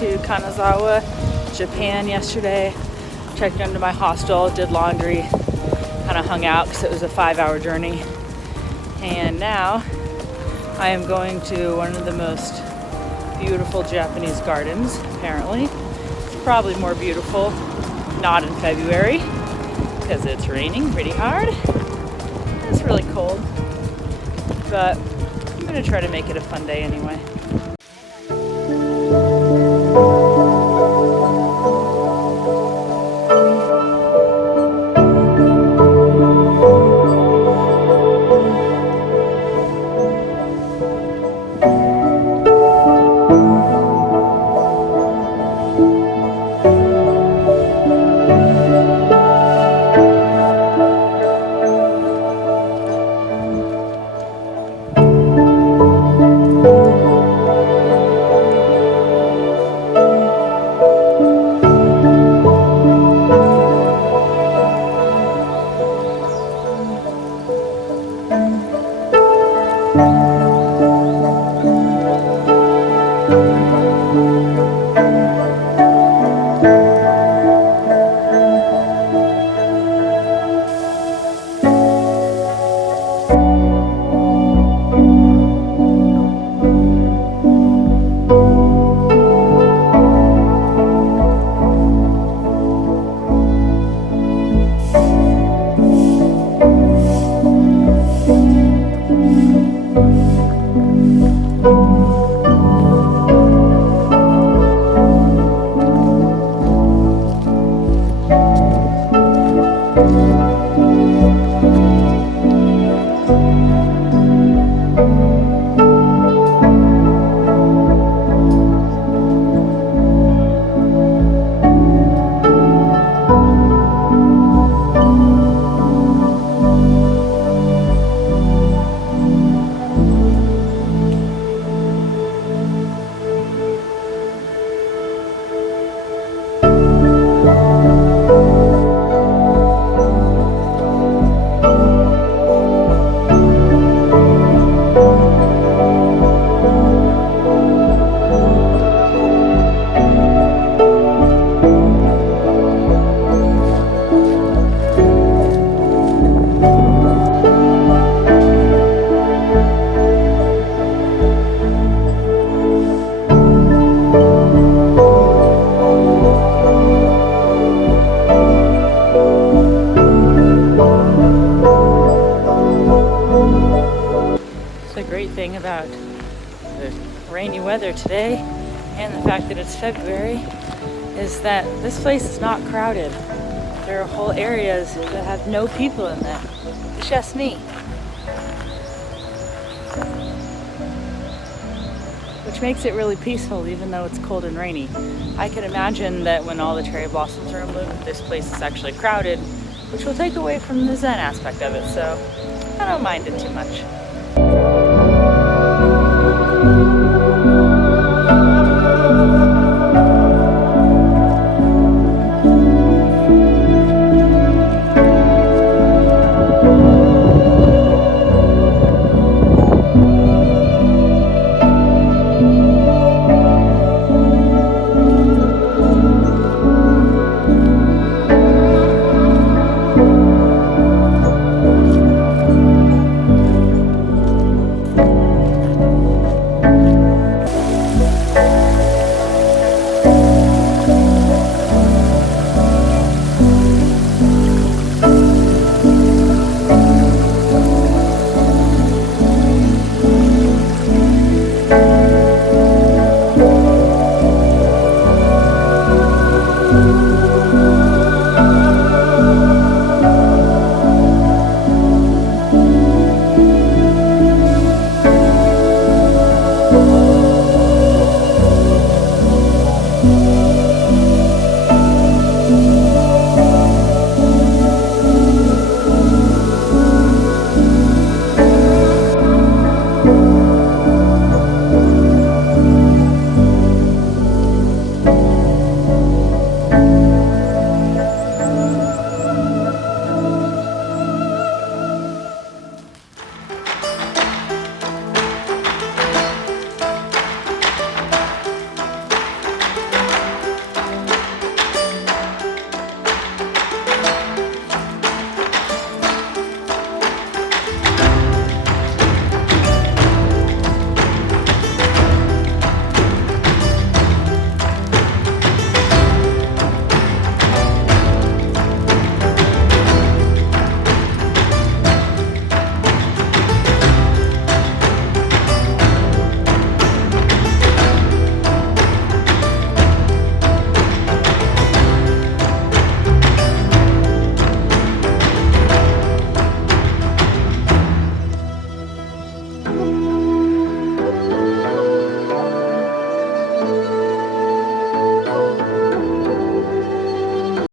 to Kanazawa, Japan yesterday. Checked into my hostel, did laundry, kind of hung out because it was a 5-hour journey. And now I am going to one of the most beautiful Japanese gardens, apparently. It's probably more beautiful not in February because it's raining pretty hard. It's really cold, but I'm gonna try to make it a fun day anyway. The great thing about the rainy weather today and the fact that it's February is that this place is not crowded. There are whole areas that have no people in them. It's just me. Which makes it really peaceful even though it's cold and rainy. I can imagine that when all the cherry blossoms are removed, this place is actually crowded, which will take away from the Zen aspect of it, so I don't mind it too much.